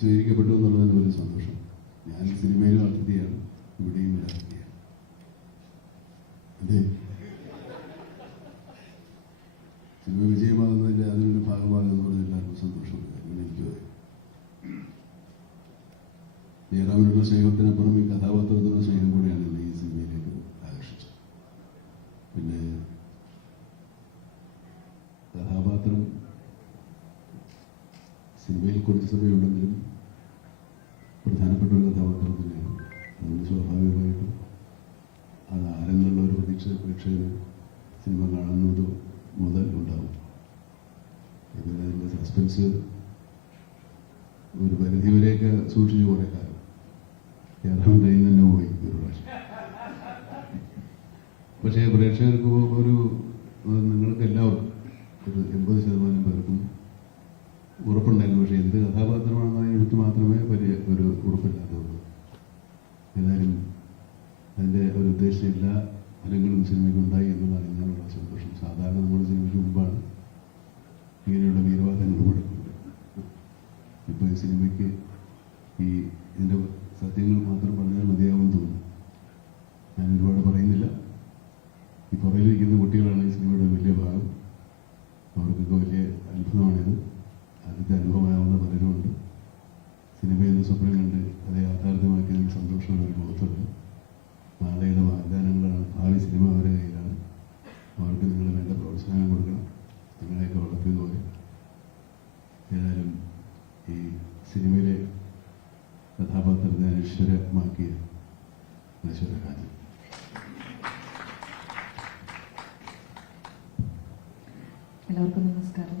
സ്വീകരിക്കപ്പെട്ടു എന്നുള്ളതിന് ഒരു സന്തോഷം. ഞാൻ സിനിമയിലും അതിഥിയാണ്, ഇവിടെയും ഒരു അതിഥിയാണ്. അതെ, സിനിമ വിജയമാകുന്നതിൻ്റെ അതിനൊരു ഭാഗമാകുന്നതിൽ എല്ലാവർക്കും സന്തോഷമുണ്ട്. അങ്ങനെ എനിക്ക് പറയും. ജയറാമിനുള്ള സ്നേഹത്തിനപ്പുറം ഈ കഥാപാത്രത്തിനുള്ള സ്നേഹം കൂടിയാണ് എന്നെ ഈ സിനിമയിലേക്ക് ആകർഷിച്ചത്. പിന്നെ കഥാപാത്രം സിനിമയിൽ കുറച്ച് സമയമുണ്ടെങ്കിലും പ്രധാനപ്പെട്ട ഒരു കഥാപാത്രം തന്നെയാണ്. അതുകൊണ്ട് സ്വാഭാവികമായിട്ടും അത് ആരെന്നുള്ള ഒരു പ്രേക്ഷകന് സിനിമ കാണുന്നത് മുതൽ ഉണ്ടാവും. പിന്നെ അതിൻ്റെ സസ്പെൻസ് ഒരു പരിധിവരെയൊക്കെ സൂക്ഷിച്ചു കുറേ കാലം ജയറാമിൻ്റെ കയ്യിൽ തന്നെ പോയി ഒരു പ്രാവശ്യം. പക്ഷേ പ്രേക്ഷകർക്ക് ഒരു നിങ്ങൾക്ക് എല്ലാവർക്കും ഒരു 80% പേർക്കും ഉറപ്പുണ്ടായിരുന്നു. പക്ഷേ എന്ത് കഥാപാത്രമാണെന്നതിനെ കുറിച്ച് മാത്രമേ വലിയ ഒരു ഉറപ്പില്ലാത്തതുള്ളൂ. ഏതായാലും അതിൻ്റെ ഒരു ഉദ്ദേശിച്ച എല്ലാ ഫലങ്ങളും സിനിമയ്ക്ക് ഉണ്ടായി എന്നതാണ് ഞാനുള്ള സന്തോഷം. സാധാരണ നമ്മുടെ സിനിമയ്ക്ക് മുമ്പാണ് ഇങ്ങനെയുള്ള വീരവാദങ്ങൾ കൂടെ ഉണ്ട്. ഇപ്പോൾ ഈ സിനിമയ്ക്ക് ഇതിൻ്റെ സത്യങ്ങൾ മാത്രം പറഞ്ഞാൽ മതിയാവുമെന്ന് തോന്നുന്നു. ഞാൻ ഒരുപാട് പറയുന്നില്ല. ഈ പുറകിലിരിക്കുന്ന കുട്ടികളാണ് ഈ സിനിമയുടെ വലിയ ഭാഗം. അവർക്കൊക്കെ വലിയ അത്ഭുതമാണിത്. ആദ്യത്തെ അനുഭവമാവുന്ന പലരുമുണ്ട്. സിനിമയെന്ന് സ്വപ്നം കണ്ട് അത് യാഥാർത്ഥ്യമാക്കിയതിന് സന്തോഷം ഒരു മുഖത്തുണ്ട്. നാളെയുടെ വാഗ്ദാനങ്ങളാണ്. ഭാവി സിനിമ അവരുടെ കയ്യിലാണ്. അവർക്ക് നിങ്ങൾ വേണ്ട പ്രോത്സാഹനം കൊടുക്കണം, നിങ്ങളെയൊക്കെ വളർത്തിയതുപോലെ. ഏതായാലും ഈ സിനിമയിലെ കഥാപാത്രത്തെ അനശ്വരമാക്കിയ അനശ്വരരാജൻ. എല്ലാവർക്കും നമസ്കാരം.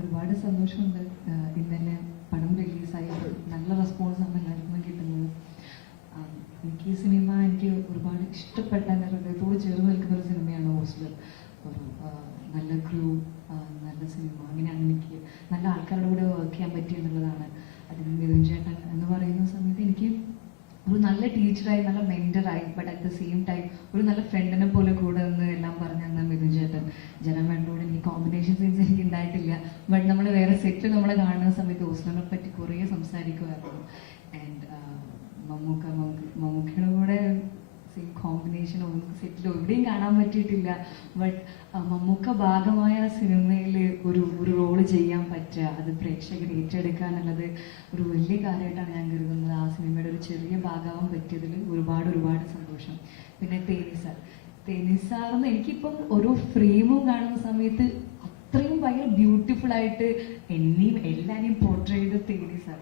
ഒരുപാട് സന്തോഷമുണ്ട്. ഇന്നലെ പടം റിലീസായി നല്ല റെസ്പോൺസാണ് എല്ലാവർക്കും കിട്ടുന്നത്. എനിക്ക് ഈ സിനിമ എനിക്ക് ഒരുപാട് ഇഷ്ടപ്പെട്ട, എൻ്റെ ഹൃദയത്തോട് ചേർന്ന് നിൽക്കുന്ന ഒരു സിനിമയാണ് ഹോസ്റ്റൽ. ഒരു നല്ല ക്രൂ, നല്ല സിനിമ, അങ്ങനെയാണ് എനിക്ക് നല്ല ആൾക്കാരുടെ കൂടെ വർക്ക് ചെയ്യാൻ പറ്റി എന്നുള്ളതാണ്. അതിന് മിഥുൻ ചേട്ടൻ എന്ന് പറയുന്ന സമയത്ത് എനിക്ക് ഒരു നല്ല ടീച്ചറായി, നല്ല മെൻറ്ററായി, but at the same time ഒരു നല്ല ഫ്രണ്ടിനെ പോലെ കൂടെ നിന്ന് എല്ലാം പറഞ്ഞു തന്ന മിഥുൻ ചേട്ടൻ. ജനമേട്ടനോട് എനിക്ക് കോമ്പിനേഷൻ സീൻസ് എനിക്ക് ഉണ്ടായിട്ടില്ല, ബട്ട് നമ്മൾ വേറെ സെറ്റിൽ നമ്മളെ കാണുന്ന സമയത്ത് ഹോസ്റ്റലിനെ പറ്റി കുറേ സംസാരിക്കുമായിരുന്നു. ആൻഡ് മമ്മൂക്കയുടെ കൂടെ സെയിം കോമ്പിനേഷൻ നമുക്ക് സെറ്റിൽ എവിടെയും കാണാൻ പറ്റിയിട്ടില്ല. ബട്ട് മമ്മൂക്ക ഭാഗമായ സിനിമയിൽ ഒരു റോള് ചെയ്യാൻ പറ്റുക, അത് പ്രേക്ഷകർ ഏറ്റെടുക്കുക എന്നുള്ളത് ഒരു വലിയ കാര്യമായിട്ടാണ് ഞാൻ കരുതുന്നത്. ആ സിനിമയുടെ ഒരു ചെറിയ ഭാഗമാവാൻ പറ്റിയതിൽ ഒരുപാട് സന്തോഷം. പിന്നെ തേനിസാറെന്ന് എനിക്കിപ്പം ഓരോ ഫ്രെയിമും കാണുന്ന സമയത്ത് അത്രയും ഭയങ്കര ബ്യൂട്ടിഫുൾ ആയിട്ട് എന്നെയും എല്ലാവരെയും പോർട്രേ ചെയ്ത് തേനിസാർ.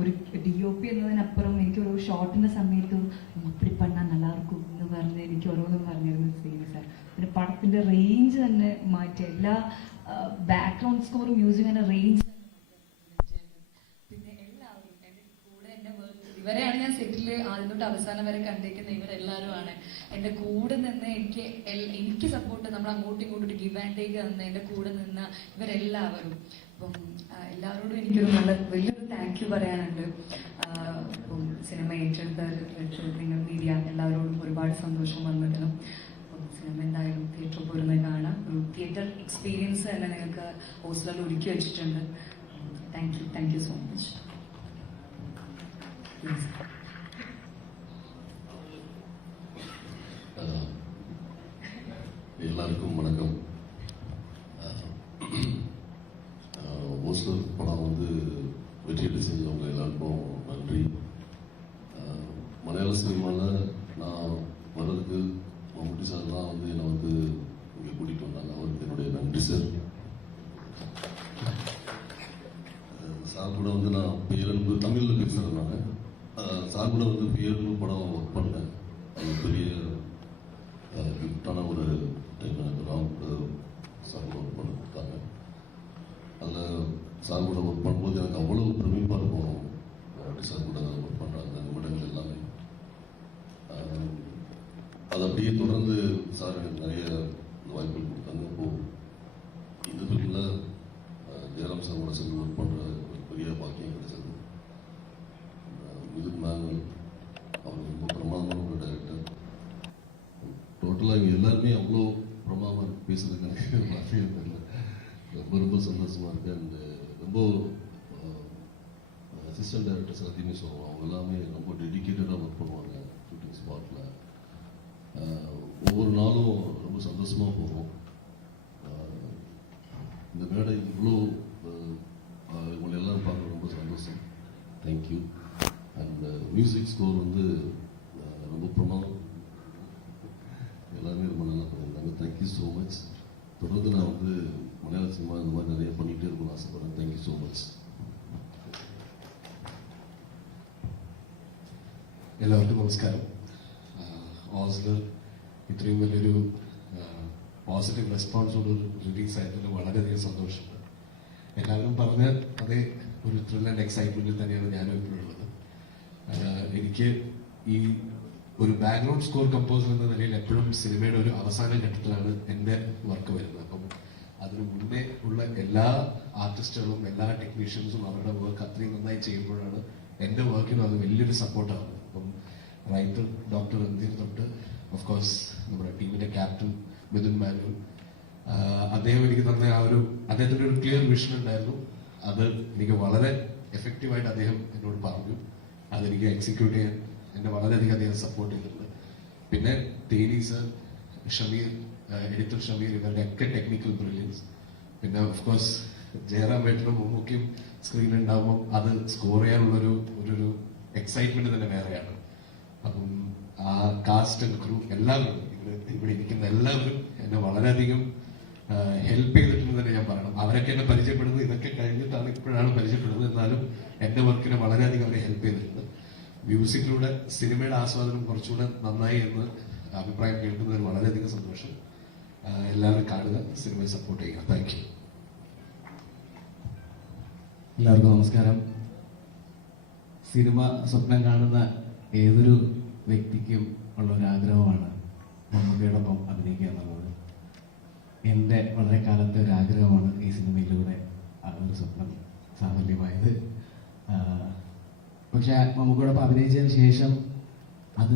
ഒരു DOP എന്നതിനപ്പുറം എനിക്ക് ഓരോ ഷോട്ടിൻ്റെ സമയത്തും അപ്പടി പണ്ണാൻ നല്ലായിരിക്കും എന്ന് പറഞ്ഞ് എനിക്ക് ഓരോന്നും പറഞ്ഞിരുന്നു തേനിസാർ. പിന്നെ പടത്തിൻ്റെ റേഞ്ച് തന്നെ മാറ്റി, എല്ലാ ബാക്ക്ഗ്രൗണ്ട് സ്കോർ മ്യൂസിക് തന്നെ റേഞ്ച്. പിന്നെ എല്ലാവരും എൻ്റെ കൂടെ എൻ്റെ ഇവരെയാണ് ഞാൻ സെറ്റിൽ ആദ്യം തൊട്ട് അവസാനം വരെ കണ്ടേക്കുന്നത്. ഇവരെല്ലാവരുമാണ് എൻ്റെ കൂടെ നിന്ന് എനിക്ക് സപ്പോർട്ട്, നമ്മൾ അങ്ങോട്ടും ഇങ്ങോട്ടും ഒരു ഗിവ് ആൻഡ് ടേക്ക് തന്ന് എൻ്റെ കൂടെ നിന്ന ഇവരെല്ലാവരും. അപ്പം എല്ലാവരോടും എനിക്കൊരു വലിയൊരു താങ്ക് യു പറയാനുണ്ട്. അപ്പം സിനിമ ഏറ്റെടുത്ത് നിങ്ങൾ മീഡിയ എല്ലാവരോടും ഒരുപാട് സന്തോഷം വന്നതിനും. അപ്പം സിനിമ എന്തായാലും തിയേറ്ററിൽ പോരുന്നത് കാണാം. ഒരു തിയേറ്റർ എക്സ്പീരിയൻസ് തന്നെ നിങ്ങൾക്ക് ഹോസ്റ്റലിൽ ഒരുക്കി വെച്ചിട്ടുണ്ട്. Thank you so much. எல்லாருக்கும் வணக்கம். ஹோஸ்டல் படம் வெற்றியீடு செஞ்சவங்க எல்லாருக்கும் நன்றி. மலையாள சினிமாவில் நான் வர்றதுக்கு மம்முட்டி சார் தான் என்னை இங்கே கூட்டிகிட்டு வந்தாங்க. அவருக்கு என்னுடைய நன்றி சார். சார் கூட நான் பேரன்பு தமிழில் பேசுகிறேன். நான் சார் கூட பேரன்பு படம் ஒர்க் பண்ணேன். அது பெரிய கிஃப்டான ஒரு டைம் எனக்கு ராம் சார் கூட ஒர்க் பண்ண கொடுத்தாங்க. அதில் சார் கூட ஒர்க் பண்ணும்போது எனக்கு அவ்வளோ பிரமிப்பாக இருக்கும். அப்படி சார் கூட ஒர்க் பண்ணுறாங்க நிமிடங்கள் எல்லாமே. அது அப்படியே தொடர்ந்து சார் எனக்கு நிறைய வாய்ப்புகள் கொடுத்தாங்க. இப்போது இந்த ஃபிலிமில் ஜெயராம் சார் கூட சேர்ந்து ஒர்க் பண்ணுற ஒரு பெரிய பாக்கியம் கிடைச்சது. மிதுன் மேங்கல் அவர் ரொம்ப பிரமாதமான ஒரு டைரக்டர். டோட்டலாக இங்கே எல்லாருமே அவ்வளோ பிரமாதமாக இருக்குது. பேசுறதுக்கு வார்த்தையே தெரியல. ரொம்ப சந்தோஷமாக இருக்குது. அண்ட் ரொம்ப அசிஸ்டன்ட் டைரக்டர்ஸ் எல்லாத்தையுமே சொல்லுவோம். அவங்க எல்லாமே ரொம்ப டெடிக்கேட்டடாக ஒர்க் பண்ணுவாங்க ஷூட்டிங் ஸ்பாட்டில். ஒவ்வொரு நாளும் ரொம்ப சந்தோஷமாக போகும். இந்த மேடை இவ்வளோ இவங்களை எல்லாம் பார்க்க ரொம்ப சந்தோஷம். தேங்க்யூ. அண்ட் மியூசிக் ஸ்கோர் வந்து ரொம்ப பிரமாதம். எல்லாருமே ரொம்ப நல்லா பண்ணியிருந்தாங்க. Thank you so much. தொடர்ந்து நான் வந்து மலையாள சினிமா இந்த மாதிரி நிறைய பண்ணிகிட்டே இருக்கணும்னு ஆசைப்படுறேன். Thank you so much. എല്ലാവർക്കും നമസ്കാരം. ഓസ്ലർ ഇത്രയും വലിയൊരു പോസിറ്റീവ് റെസ്പോൺസോട് റിലീസ് ആയതിൽ വളരെയധികം സന്തോഷമുണ്ട്. എല്ലാവരും പറഞ്ഞ അതേ ഒരു ത്രിൽ ആൻഡ് എക്സൈറ്റ്മെന്റിൽ തന്നെയാണ് ഞാനും ഇപ്പോഴുള്ളത്. എനിക്ക് ഈ ഒരു ബാക്ക്ഗ്രൗണ്ട് സ്കോർ കമ്പോസർ എന്ന നിലയിൽ എപ്പോഴും സിനിമയുടെ ഒരു അവസാന ഘട്ടത്തിലാണ് എൻ്റെ വർക്ക് വരുന്നത്. അപ്പം അതിനു മുന്നേ ഉള്ള എല്ലാ ആർട്ടിസ്റ്റുകളും എല്ലാ ടെക്നീഷ്യൻസും അവരുടെ വർക്ക് അത്രയും നന്നായി ചെയ്യുമ്പോഴാണ് എൻ്റെ വർക്കിനും അത് വലിയൊരു സപ്പോർട്ടാകുന്നത്. അപ്പം റൈറ്റർ ഡോക്ടർ രൺധീർ തൊട്ട് ഓഫ് കോഴ്സ് നമ്മുടെ ടീമിന്റെ ക്യാപ്റ്റൻ മിഥുൻ മാനുവൽ, അദ്ദേഹം എനിക്ക് തന്ന ആ ഒരു അദ്ദേഹത്തിന്റെ ഒരു ക്ലിയർ വിഷൻ ഉണ്ടായിരുന്നു. അത് എനിക്ക് വളരെ എഫക്റ്റീവായിട്ട് അദ്ദേഹം എന്നോട് പറഞ്ഞു. അതെനിക്ക് എക്സിക്യൂട്ട് ചെയ്യാൻ എന്നെ വളരെയധികം അദ്ദേഹം സപ്പോർട്ട് ചെയ്തിട്ടുണ്ട്. പിന്നെ തേനി സർ, ഷമീർ, എഡിറ്റർ ഷമീർ, ഇവരുടെ ഒക്കെ ടെക്നിക്കൽ ബ്രില്യൻസ്. പിന്നെ ഓഫ് കോഴ്സ് ജയറാം ഏട്ടനും മമ്മൂക്കയും സ്ക്രീനിൽ ഉണ്ടാകുമ്പോൾ അത് സ്കോർ ചെയ്യാനുള്ളൊരു ഒരു എക്സൈറ്റ്മെന്റ് തന്നെ വേറെയാണ്. അപ്പം ആ കാസ്റ്റ് ആൻഡ് ക്രൂ എല്ലാവരും ഇവിടെ ഇരിക്കുന്ന എല്ലാവരും എന്നെ വളരെയധികം ഹെൽപ്പ് ചെയ്തിട്ടുണ്ടെന്ന് തന്നെ ഞാൻ പറയണം. അവരൊക്കെ എന്നെ പരിചയപ്പെടുന്നത് ഇതൊക്കെ കഴിഞ്ഞിട്ടാണ്, ഇപ്പോഴാണ് പരിചയപ്പെടുന്നത്. എന്നാലും എന്റെ വർക്കിനെ വളരെയധികം അവരെ ഹെൽപ്പ് ചെയ്തിട്ടുണ്ട്. മ്യൂസിക്കിലൂടെ സിനിമയുടെ ആസ്വാദനം കുറച്ചുകൂടെ നന്നായി എന്ന് അഭിപ്രായം കേൾക്കുന്നതിൽ വളരെയധികം സന്തോഷം. എല്ലാവരും കാണുക, സിനിമയെ സപ്പോർട്ട് ചെയ്യുക. Thank you. എല്ലാവർക്കും നമസ്കാരം. സിനിമ സ്വപ്നം കാണുന്ന ഏതൊരു വ്യക്തിക്കും ഉള്ള ഒരു ആഗ്രഹമാണ് മമ്മൂക്കയോടൊപ്പം അഭിനയിക്കുക എന്നുള്ളത്. എൻ്റെ വളരെ കാലത്തെ ഒരു ആഗ്രഹമാണ് ഈ സിനിമയിലൂടെ ആ ഒരു സ്വപ്നം സാഫല്യമായത്. പക്ഷെ മമ്മൂക്കയോടൊപ്പം അഭിനയിച്ചതിന് ശേഷം അത്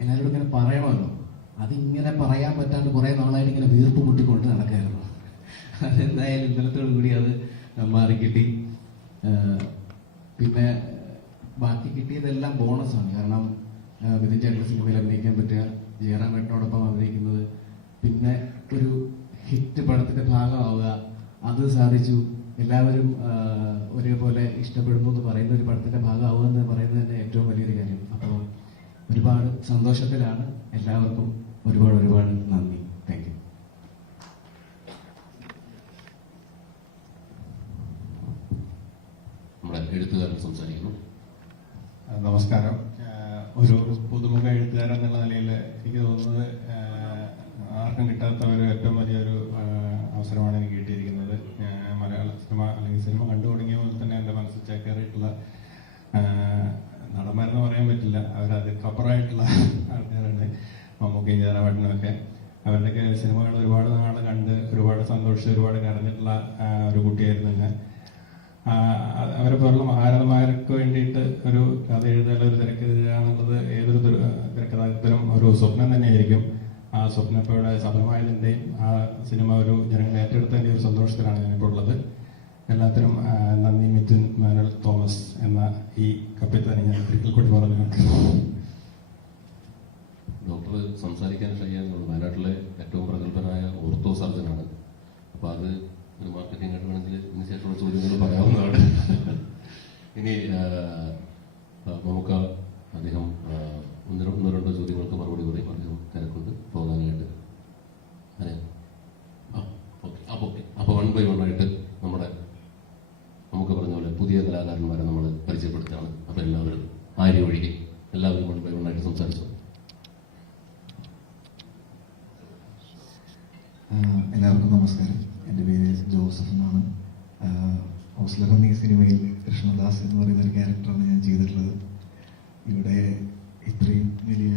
എല്ലാവരോടും ഇങ്ങനെ പറയണമല്ലോ, അതിങ്ങനെ പറയാൻ പറ്റാണ്ട് കുറേ നാളായിട്ട് ഇങ്ങനെ വീർപ്പ് മുട്ടിക്കൊണ്ട് നടക്കായിരുന്നു. അതെന്തായാലും ഇന്നലത്തോടു കൂടി അത് മാറിക്കിട്ടി. പിന്നെ ബാക്കി കിട്ടിയതെല്ലാം ബോണസാണ്. കാരണം മിഥുൻ ചേട്ടൻ്റെ സിനിമയിൽ അഭിനയിക്കാൻ പറ്റുക, ജയറാം ഏട്ടനോടൊപ്പം അഭിനയിക്കുന്നത്, പിന്നെ ഒരു ഹിറ്റ് പടത്തിന്റെ ഭാഗമാവുക, അത് സാധിച്ചു. എല്ലാവരും ഒരേപോലെ ഇഷ്ടപ്പെടുന്നു എന്ന് പറയുന്ന ഒരു പടത്തിന്റെ ഭാഗമാവുക എന്ന് പറയുന്നത് തന്നെ ഏറ്റവും വലിയൊരു കാര്യം. അപ്പോൾ ഒരുപാട് സന്തോഷത്തിലാണ്. എല്ലാവർക്കും ഒരുപാട് ഒരുപാട് നന്ദി. Thank you. നമ്മുടെ എഴുത്തുകാരൻ സംസാരിക്കുന്നു. നമസ്കാരം. ഒരു പുതുമുഖ എഴുത്തുകാരൻ എന്നുള്ള നിലയിൽ എനിക്ക് തോന്നുന്നത് ആർക്കും കിട്ടാത്ത ഒരു ഏറ്റവും വലിയൊരു അവസരമാണ് എനിക്ക് കിട്ടിയിരിക്കുന്നത്. മലയാള സിനിമ അല്ലെങ്കിൽ സിനിമ കണ്ടു തുടങ്ങിയ പോലെ തന്നെ എൻ്റെ മനസ്സിൽ ചേക്കേറിയിട്ടുള്ള നടന്മാരെന്ന് പറയാൻ പറ്റില്ല, അവരതിനപ്പുറമായിട്ടുള്ള ആൾക്കാരാണ് മമ്മൂക്കയും ജയറാമേട്ടനും ഒക്കെ. അവരുടെയൊക്കെ സിനിമകൾ ഒരുപാട് നാൾ കണ്ട് ഒരുപാട് സന്തോഷിച്ച് ഒരുപാട് കരഞ്ഞിട്ടുള്ള ഒരു കുട്ടിയായിരുന്നു ഞാൻ. അവരെ പോലുള്ള മഹാരഥന്മാർക്ക് വേണ്ടിയിട്ട് ഒരു കഥ എഴുതാൻ, ഒരു തിരക്കെഴുതുക എന്നുള്ളത് ഏതൊരു തിരക്കഥാകൃത്തിനും ഒരു സ്വപ്നം തന്നെയായിരിക്കും. ആ സ്വപ്നം ഇപ്പോൾ ഇവിടെ സഫലമായതിൻ്റെയും ആ സിനിമ ഒരു ജനങ്ങൾ ഏറ്റെടുത്തതിൻ്റെ ഒരു സന്തോഷത്തിലാണ് ഞാനിപ്പോൾ ഉള്ളത്. എല്ലാത്തിനും നന്ദി. മിഥുൻ മാനുവൽ തോമസ് എന്ന ഈ കപ്പിത്താനെ ഞാൻ ഒരിക്കൽ കൂടി പറഞ്ഞു. ഡോക്ടർ സംസാരിക്കാൻ കഴിയാനുള്ളൂ. വയനാട്ടിലെ ഏറ്റവും പ്രഗത്ഭനായ ഓർത്തോ സർജനാണ്. അപ്പോൾ അത് ഒരു മാർക്കറ്റിംഗ് ആയിട്ട് വേണമെങ്കിൽ ഇതിന് ശേഷമുള്ള ചോദ്യങ്ങൾ പറയാവുന്നതാണ്. ഇനി നമുക്ക് അദ്ദേഹം ഒന്നോ രണ്ടോ ചോദ്യങ്ങൾക്ക് മറുപടി പറയും. അദ്ദേഹം തിരക്കൊണ്ട് പോകാനായിട്ട്. അതെ, ഓക്കെ. അപ്പോൾ 1 by 1 ആയിട്ട് നമുക്ക് പറഞ്ഞ പോലെ പുതിയ കലാകാരന്മാരെ നമ്മൾ പരിചയപ്പെടുത്തുകയാണ്. അപ്പോൾ എല്ലാവരും ആര്യ ഒഴികെ എല്ലാവരും 1 by 1 ആയിട്ട് സംസാരിച്ചു. എല്ലാവർക്കും നമസ്കാരം. എൻ്റെ പേര് ജോസഫ് എന്നാണ്. ഓസ്ലർ എന്ന ഈ സിനിമയിൽ കൃഷ്ണദാസ് എന്ന് പറയുന്ന ഒരു ക്യാരക്ടറാണ് ഞാൻ ചെയ്തിട്ടുള്ളത്. ഇവിടെ ഇത്രയും വലിയ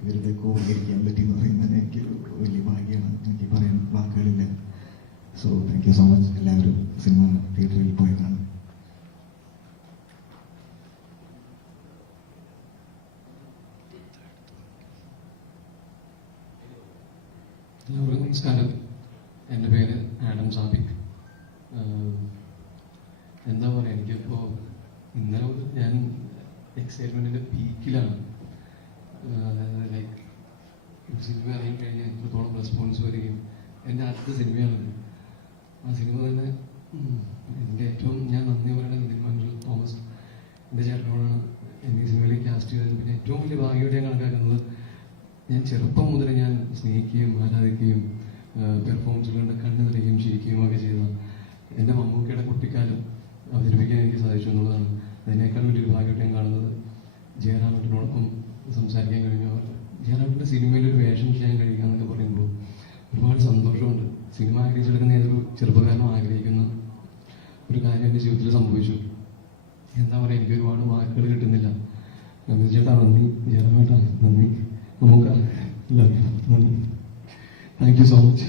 ഇവരുടെ കോപീകരിക്കാൻ പറ്റിയെന്ന് പറയുന്നത് എനിക്ക് വലിയ ഭാഗ്യമാണ്. എനിക്ക് പറയാൻ വാക്കുകളില്ല. So thank you so much. എല്ലാവരും സിനിമ തിയേറ്ററിൽ പോയി കാണും. എല്ലാവർക്കും നമസ്കാരം. എൻ്റെ പേര് ആഡം സാബിക്. എന്താ പറയുക, എനിക്കിപ്പോൾ പീക്കിലാണ്. അതായത് ലൈക്ക് സിനിമ ഇറങ്ങി കഴിഞ്ഞാൽ എത്രത്തോളം റെസ്പോൺസ് വരികയും എൻ്റെ ആദ്യത്തെ സിനിമയാണത്. ആ സിനിമ തന്നെ എൻ്റെ ഏറ്റവും ഞാൻ നന്ദി പറയേണ്ടത് നിതിൻ മഞ്ജു തോമസ് എൻ്റെ ചേട്ടനോടാണ് എന്നെ ഈ സിനിമയിലേക്ക് കാസ്റ്റ് ചെയ്തത്. പിന്നെ ഏറ്റവും വലിയ ഭാഗ്യമായിട്ട് ഞാൻ കണക്കാക്കുന്നത്, ഞാൻ ചെറുപ്പം മുതൽ ഞാൻ സ്നേഹിക്കുകയും ആരാധിക്കുകയും പെർഫോമൻസുകളുടെ കണ്ണ് നിറയുകയും ചിരിക്കുകയും ഒക്കെ ചെയ്ത എൻ്റെ മമ്മൂക്കയുടെ കുട്ടിക്കാലം അവതരിപ്പിക്കാൻ എനിക്ക് സാധിച്ചു എന്നുള്ളതാണ്. അതിനേക്കാൾ വലിയൊരു ഭാഗ്യമായിട്ട് ഞാൻ കാണുന്നത് ജയറാമേട്ടനോടൊപ്പം സംസാരിക്കാൻ കഴിഞ്ഞു. ജയറാമേട്ടൻ്റെ സിനിമയിലൊരു വേഷം ചെയ്യാൻ കഴിയുക എന്നൊക്കെ പറയുമ്പോൾ ഒരുപാട് സന്തോഷമുണ്ട്. സിനിമ ആഗ്രഹിച്ചെടുക്കുന്ന ഏതൊരു ചെറുപ്പക്കാരനും ആഗ്രഹിക്കുന്ന ഒരു കാര്യം എൻ്റെ ജീവിതത്തിൽ സംഭവിച്ചു. എന്താ പറയുക, എനിക്ക് ഒരുപാട് വാക്കുകൾ കിട്ടുന്നില്ല. രമേശ് ചേട്ടാ നന്ദി, ജയറാമേട്ടാ നന്ദി, നമുക്ക് നന്ദി. Thank you so much.